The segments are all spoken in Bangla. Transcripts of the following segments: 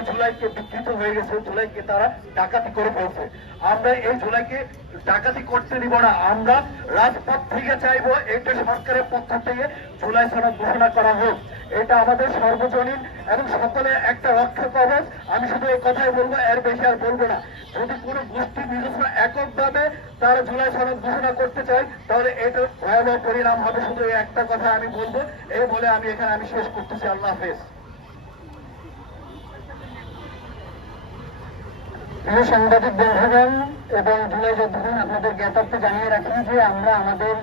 এই জুলাইকে বিকৃত হয়ে গেছে জুলাইকে তারা ডাকাতি করে ফেলছে। আমরা এই জুলাইকে ডাকাতি করতে দিব না, আমরা রাজপথ থেকে চাইব এটা সরকারের পক্ষ থেকে জুলাই সনদ ঘোষণা করা হোক। এটা আমাদের সর্বজনীন এবং সকলের একটা রক্ষা কবচ। আমি শুধু এই কথাই বলব, এর বেশি আর বলব না। যদি কোনো গোষ্ঠী নিজস্ব এককভাবে তারা জুলাই সনদ ঘোষণা করতে চায়, তাহলে এটা ভয়াবহ পরিণাম হবে। শুধু এই একটা কথা আমি বলব, এই বলে আমি এখানে আমি শেষ করতেছি। আল্লাহ হাফেজ। প্রিয় সাংবাদিক বন্ধুগণ এবং জুলাই যোদ্ধাগণ আপনাদের জ্ঞাতার্থে জানিয়ে রাখি যে আমরা আমাদের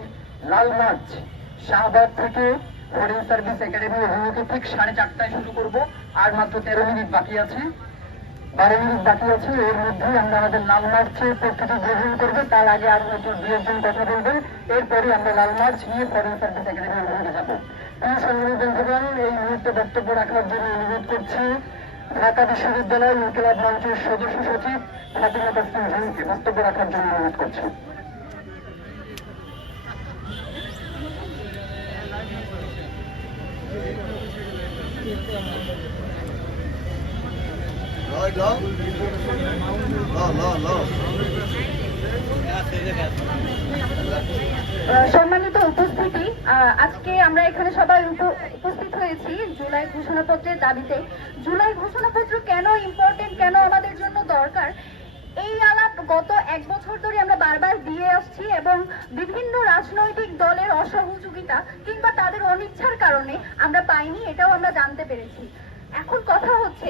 লাল মার্চ, শাহবাগ থেকে ফরেন সার্ভিস একাডেমি অভিমুখে ঠিক সাড়ে চারটায় শুরু করব। আর মাত্র তেরো মিনিট বাকি আছে। বারো মিনিট বাকি আছে। এর মধ্যেই আমরা আমাদের লাল মার্চের প্রস্তুতি গ্রহণ করব। তার আগে আর হয়তো দু একজন কথা বলবেন। এরপরে আমরা লাল মার্চ নিয়ে ফরেন সার্ভিস একাডেমি অভিমুখে যাব। প্রিয় সাংবাদিক বন্ধুগণ, এই মুহূর্তে বক্তব্য রাখার জন্য অনুরোধ করছি ঢাকা বিশ্ববিদ্যালয় ইনকিলাব মঞ্চের সদস্য সচিব ফাতিমা তাসলিম জাহানকে বক্তব্য রাখার জন্য অনুরোধ করছি। সম্মানিত উপস্থিতি আজকে আমরা এখানে সবাই উপ- উপস্থিত হয়েছি জুলাই ঘোষণাপত্রের দাবিতে। জুলাই ঘোষণাপত্র কেন ইম্পর্টেন্ট কেন আমাদের জন্য দরকার? এই আলাপ গত এক বছর ধরে আমরা বারবার দিয়ে আসছি এবং বিভিন্ন রাজনৈতিক দলের অসহযোগিতা কিংবা তাদের অনিচ্ছার কারণে আমরা পাইনি, এটাও আমরা জানতে পেরেছি। এখন কথা হচ্ছে,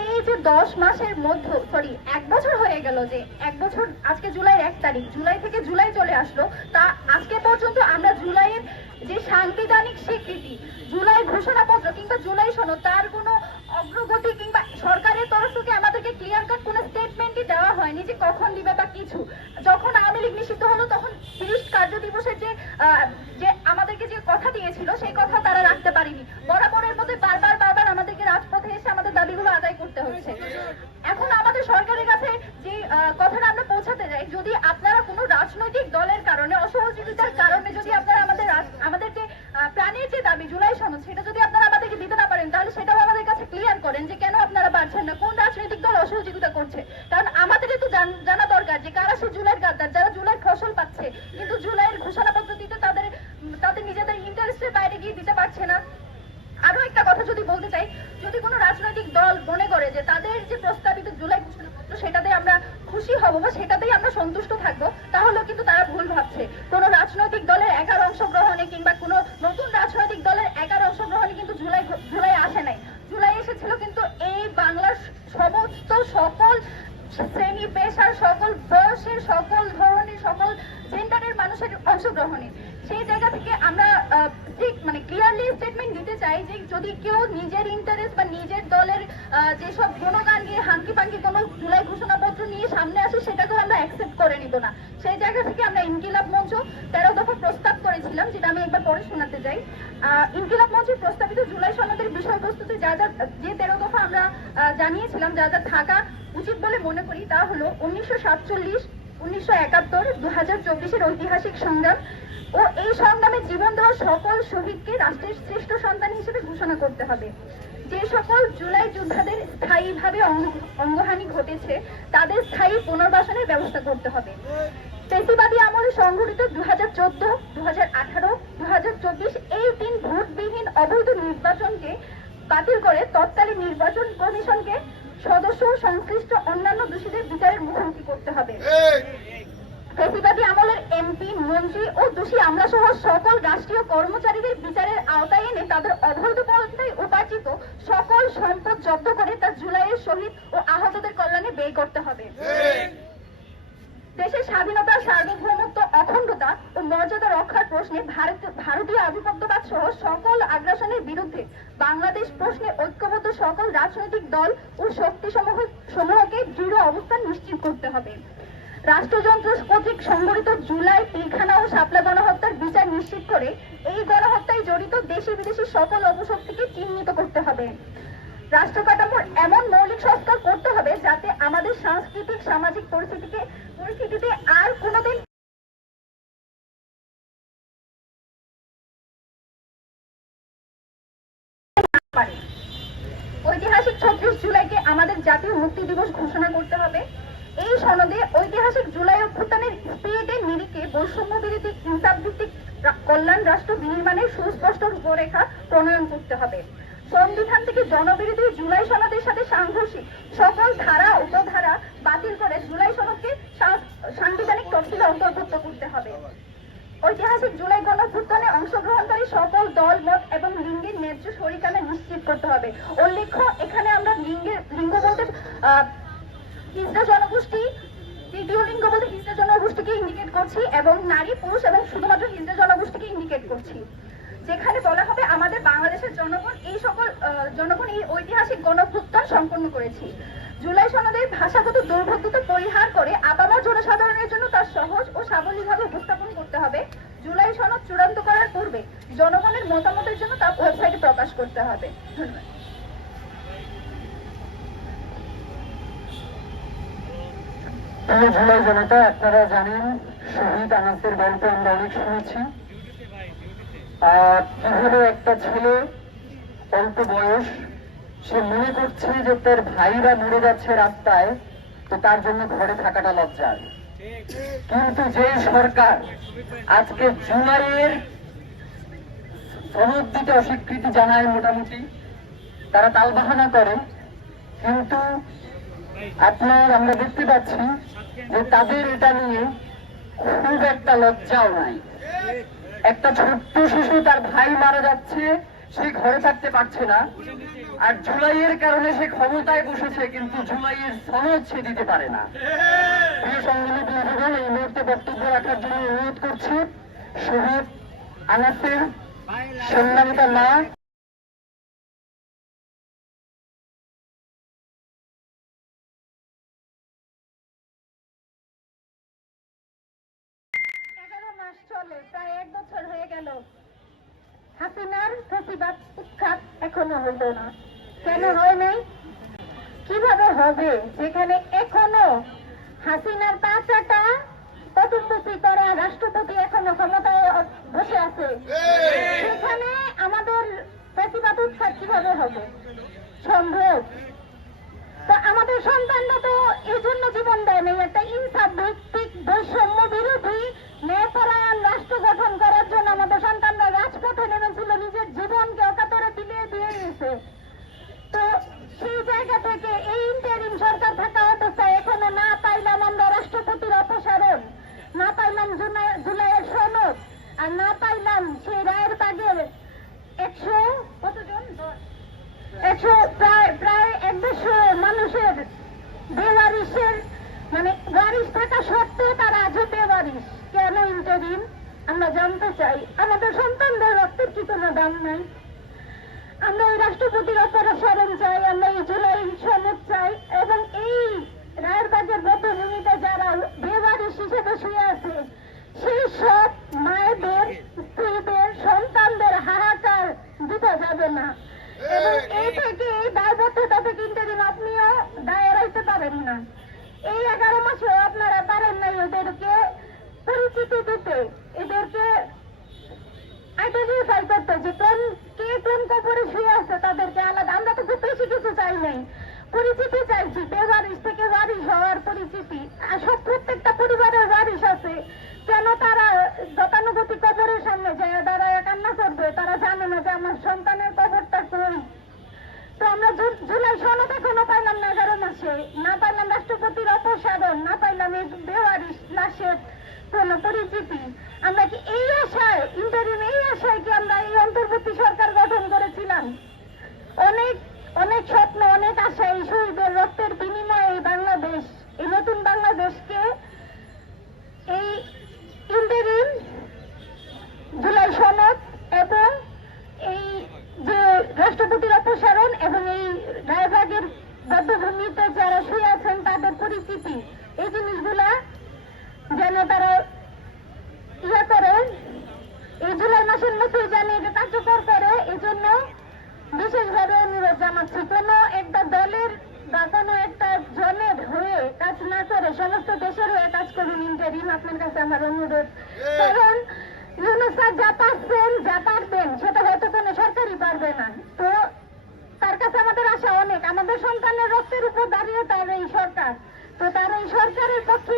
এই যে দশ মাসের মধ্যে সরি এক বছর হয়ে গেল যে এক বছর, আজকে জুলাইয়ের এক তারিখ, জুলাই থেকে জুলাই চলে আসলো, তা আজকে পর্যন্ত আমরা জুলাইয়ের যে সাংবিধানিক স্বীকৃতি, জুলাই ঘোষণাপত্র কিংবা জুলাই সনদ, তার কোনো অগ্রগতি কিংবা সরকারের তরফ থেকে আমাদেরকে ক্লিয়ার কাট কোনো স্টেটমেন্টই দেওয়া হয়নি যে কখন দিবে বা কিছু। যখন আওয়ামী লীগ নিষিদ্ধ হলো, তখন তিরিশ কার্য দিবসের যে যে আমাদেরকে যে কথা দিয়েছিল, সেই কথা তারা রাখতে পারেনি। বরাবরের মধ্যে বারবার বারবার আমাদেরকে রাজপথে এসে আমাদের দাবিগুলো আদায় করতে হচ্ছে। এখন আমাদের সরকারের কাছে যে কথাটা আমরা পৌঁছাতে যাই, যদি আপনারা কোনো রাজনৈতিক দলের কারণে অসহযোগিতার কারণে যদি আপনারা আমাদের রাজ- আমাদের যে আহ, প্রাণের যে দাবি জুলাই সনদ সেটা যদি আপনারা আমাদেরকে দিতে না পারেন তাহলে সেটাও আমাদের কাছে ক্লিয়ার করেন যে কেন আপনারা পারছেন না? কোন রাজনৈতিক দল অসহযোগিতা করছে? কারণ আমাদের তো জানা দরকার যে কারা সে জুলাইয়ের গাদ্দার, যারা জুলাইয়ের ফসল পাচ্ছে। কিন্তু জুলাইয়ের ঘোষণাপত্র দিতে তাদের তাদের নিজেদের ইন্টারেস্টের বাইরে গিয়ে দিতে পারছে না। আরও একটা কথা যদি বলতে চাই, যদি কোনো রাজনৈতিক দল মনে করে যে তাদের যে প্রস্তাবিত জুলাই ঘোষণাপত্র সেটাতে আমরা খুশি হব বা সেটাতেই আমরা সন্তুষ্ট থাকব তাহলেও কিন্তু তারা ভুল ভাবছে কোনো রাজনৈতিক দলের একার অংশগ্রহণে কিংবা কোনো নতুন রাজনৈতিক দলের একার অংশগ্রহণে কিন্তু জুলাই জুলাই আসে নাই জুলাই এসেছিল কিন্তু এই বাংলার সমস্ত সকল শ্রেণি পেশার সকল বয়সের সকল ধরনের সকল জেন্ডারের মানুষের অংশগ্রহণে সেই জায়গা থেকে আমরা আহ, ঠিক মানে ক্লিয়ারলি স্টেটমেন্ট দিতে চাই যে যদি কেউ নিজের ইন্টারেস্ট বা নিজের দলের যেসব গুণগান নিয়ে হাঙ্কি পাঙ্কি কোনো জুলাই ঘোষণাপত্র নিয়ে সামনে আসে সেটাকেও আমরা অ্যাকসেপ্ট করে নিব না। সেই জায়গা থেকে আমরা ইনকিলাব মঞ্চ তেরো দফা প্রস্তাব করেছিলাম, যেটা আমি একবার পরে শোনাতে চাই। ইনকিলাব মঞ্চের প্রস্তাবিত জুলাই সনদের বিষয়বস্তুতে যা যা, যে তেরো দফা আমরা জানিয়েছিলাম, যা যা থাকা উচিত বলে মনে করি তা হলো উনিশশো সাতচল্লিশ, উনিশশো একাত্তর দু হাজার চব্বিশের ঐতিহাসিক সংগ্রাম ও এই সংগ্রামে জীবন দেওয়া সকল শহীদকে রাষ্ট্রের শ্রেষ্ঠ সন্তান হিসেবে ঘোষণা করতে হবে যে সকল জুলাই যোদ্ধাদের স্থায়ীভাবে অঙ্গ- অঙ্গহানি ঘটেছে, তাদের স্থায়ী পুনর্বাসনের ব্যবস্থা করতে হবে পেশিবাদী আমলে সংঘটিত দু হাজার চোদ্দ দু হাজার আঠারো দু হাজার চব্বিশ এই তিন ভোটবিহীন অবৈধ নির্বাচনকে বাতিল করে তৎকালীন নির্বাচন কমিশনকে সদস্য সংশ্লিষ্ট অন্যান্য দোষীদের বিচারের মুখোমুখি করতে হবে! ফেসিবাদী আমলের এমপি, মন্ত্রী ও দোষী আমলা সহ সকল রাষ্ট্রীয় কর্মচারীদের বিচারের আওতায় এনে তাদের অবৈধ পন্থায় উপার্জিত সকল সম্পদ জব্দ করে তা জুলাইয়ের শহীদ ও আহতদের কল্যাণে ব্যয় করতে হবে। দেশের স্বাধীনতা, সার্বভৌমত্ব, অখণ্ডতা ও মর্যাদা রক্ষার প্রশ্নে ভারত ভারতীয় আধিপত্যবাদ সহ সকল আগ্রাসনের বিরুদ্ধে বাংলাদেশ প্রশ্নে ঐক্যবদ্ধ সকল রাজনৈতিক দল ও শক্তি সমূহ সমূহকে দৃঢ় অবস্থান নিশ্চিত করতে হবে। রাষ্ট্রযন্ত্র কর্তৃক সংগঠিত জুলাই পিলখানা ও শাপলা গণহত্যার বিচার নিশ্চিত করে এই গণহত্যায় জড়িত দেশি বিদেশি সকল অপশক্তিকে চিহ্নিত করতে হবে। রাষ্ট্র কাঠামোর এমন মৌলিক সংস্কার করতে হবে যাতে আমাদের সাংস্কৃতিক, সামাজিক পরিস্থিতিকে, পরিস্থিতিতে আর কোনোদিন ঐতিহাসিক ছত্রিশ জুলাইকে আমাদের জাতীয় মুক্তি দিবস ঘোষণা করতে হবে। এই সনদে ঐতিহাসিক জুলাই অভ্যুত্থানের স্পিরিটের নিরিখে বৈষম্য বিরোধী ইনসাফ ভিত্তিক কল্যাণ রাষ্ট্র বিনির্মাণের সুস্পষ্ট রূপরেখা প্রণয়ন করতে হবে। সংবিধান থেকে জনবিরোধী জুলাই সনদের সাথে সাংঘর্ষিক সকল ধারা উপধারা বাতিল করে জুলাই সনদকে সাংবিধানিক তফসিলে অন্তর্ভুক্ত করতে হবে। ঐতিহাসিক জুলাই গণঅভ্যুত্থানে অংশগ্রহণকারী সকল দল মত এবং লিঙ্গের ন্যায্য শরিকানা নিশ্চিত করতে হবে। উল্লেখ্য এখানে আমরা লিঙ্গের লিঙ্গ বলতে আহ, হিজড়া জনগোষ্ঠী তৃতীয় লিঙ্গ বলতে হিজড়া জনগোষ্ঠীকে ইন্ডিকেট করছি এবং নারী, পুরুষ এবং শুধুমাত্র হিজড়া জনগোষ্ঠীকে ইন্ডিকেট করছি। যেখানে বলা হবে আমাদের বাংলাদেশের জনগণ এই সকল জনগণ এই ঐতিহাসিক গণভুত্থান সম্পন্ন করেছি। জুলাই সনদের ভাষাগত দুর্ভোগ্যতা পরিহার করে আপামর জনসাধারণের জন্য তার সহজ ও সাবলীলভাবে উপস্থাপন করতে হবে। জুলাই সনদ চূড়ান্ত করার পূর্বে জনগণের মতামতের জন্য তা ওয়েবসাইটে প্রকাশ করতে হবে। ধন্যবাদ। আপনারা জানেন শহীদ আনাসের গল্প আমরা অনেক শুনেছি। আর কীভাবে একটা ছেলে, অল্প বয়স, সে মনে করছে যে তার ভাইরা মরে যাচ্ছে রাস্তায়, তো তার জন্য ঘরে থাকাটা লজ্জার। কিন্তু যে সরকার আজকে জুলাইয়ের সনদ দিতে অস্বীকৃতি জানায় মোটামুটি, তারা তালবাহানা করে, কিন্তু আপনার আমরা দেখতে পাচ্ছি যে তাদের এটা নিয়ে খুব একটা লজ্জাও নাই। একটা ছোট্ট শিশু তার ভাই মারা যাচ্ছে, সে ঘরে থাকতে পারছে না। আর জুলাইয়ের কারণে সে ক্ষমতায় বসেছে, কিন্তু জুলাইয়ের সনদ সে দিতে পারে না। প্রিয় সংগ্রামী বন্ধুগণ, এই মুহূর্তে বক্তব্য রাখার জন্য অনুরোধ করছি। শহীদ আনাসের সন্ধানিতা মা গেল। হাসিনার প্রতিবাদ উৎখাত এখনও হইল না। কেন হয় নাই? কীভাবে হবে? যেখানে এখনও হাসিনার পাঁচটা কটুপতি করা রাষ্ট্রপতি এখনও ক্ষমতায় বসে আছে সেখানে আমাদের প্রতিবাদ উৎখাত কীভাবে হবে? সম্ভব তো আমাদের সন্তানরা তো এই জন্য জীবন দেয় নাই একটা ইনসাফ ভিত্তিক বৈষম্য বিরোধী ন্যায়পরায়ণ রাষ্ট্র গঠন করার জন্য আমাদের সন্তানরা রাজপথে নেমেছিল নিজের জীবনকে অকাতরে বিলিয়ে দিয়ে গেছে তো সেই জায়গা থেকে এই ইন্টারিম সরকার থাকা অবস্থায় এখনও না পাইলাম আমরা রাষ্ট্রপতির অপসারণ না পাইলাম জুলাই- জুলাইয়ের সনদ আর না পাইলাম সেই রায়ের বাগের একশো কতজন একশো প্রায় প্রায় এক দেড়শো মানুষের বেওয়ারিশের মানে ওয়ারিশ থাকা সত্ত্বেও তারা আজও বেওয়ারিশ কেন ইন্টারিম আমরা জানতে চাই আমাদের সন্তানদের রক্তের কি কোনো দাম নাই। আমরা এই রাষ্ট্রপতির অপসারণ চাই আমরা এই জুলাই সনদ চাই এবং এই রায়েরবাগের বদ্ধভূমিতে যারা বেওয়ারিশ হিসেবে শুয়ে আছে সেই সব মায়েদের স্ত্রীদের সন্তানদের হাহাকার দিতে যাবে না। এবং এই থেকে এই দায়বদ্ধতা থেকে ইন্টারিম আপনিও দায় এড়াইতে পারেন না এই এগারো মাসেও আপনারা পারেন নাই ওদেরকে পরিচিতি দিতে এদেরকে আইডেন্টিফাই করতে যে কোন কে কোন কবরে শুয়ে আছে তাদেরকে আলাদা আমরা তো খুব বেশি কিছু চাই নাই পরিচিতি চাইছি বেবারিশ থেকে বারিশ হওয়ার পরিচিতি আর সব প্রত্যেকটা পরিবারের বারিশ আছে কেন তারা গতানুগতিক কবরের সামনে যায় দাঁড়ায় কান্না করবে তারা জানে না যে আমার সন্তানের কবরটা কই তো আমরা জু- জুলাই সনদ এখনও পাইলাম না এগারো মাসে না পাইলাম রাষ্ট্রপতির অপসারণ না পাইলাম এই বেওয়ারিশ লাশের কোন পরিচিতি আমরা কি এই আশায় ইন্টারিম এই আশায় কি আমরা এই অন্তর্বর্তী সরকার গঠন করেছিলাম অনেক অনেক স্বপ্ন অনেক আশা এই শহীদের রক্তের বিনিময়ে এই বাংলাদেশ এই নতুন বাংলাদেশকে এই ইন্টারিম জুলাই সনদ এবং এই যে অপসারণ এবং এই রায়বাগের বদ্ধভূমিতে যারা শুয়ে আছেন তাদের পরিচিতি। এই জিনিসগুলা যেন তারা ইয়ে করে, এই জুলাই মাসের মধ্যেই যেন এটা কার্যকর করে এই জন্য বিশেষভাবে অনুরোধ জানাচ্ছি কোনো একটা দলের বা কোনো একটা জনের হয়ে কাজ না করে, সমস্ত দেশের হয়ে কাজ করুন, ইন্টারিম, আপনার কাছে আমার অনুরোধ কারণ ইউনুস স্যার যা পারছেন যা পারবেন সেটা হয়তো কোনো সরকারই পারবে না তো তার কাছে আমাদের আশা অনেক আমাদের সন্তানের রক্তের উপর দাঁড়িয়ে তার এই সরকার। তো তার এই সরকারের পক্ষে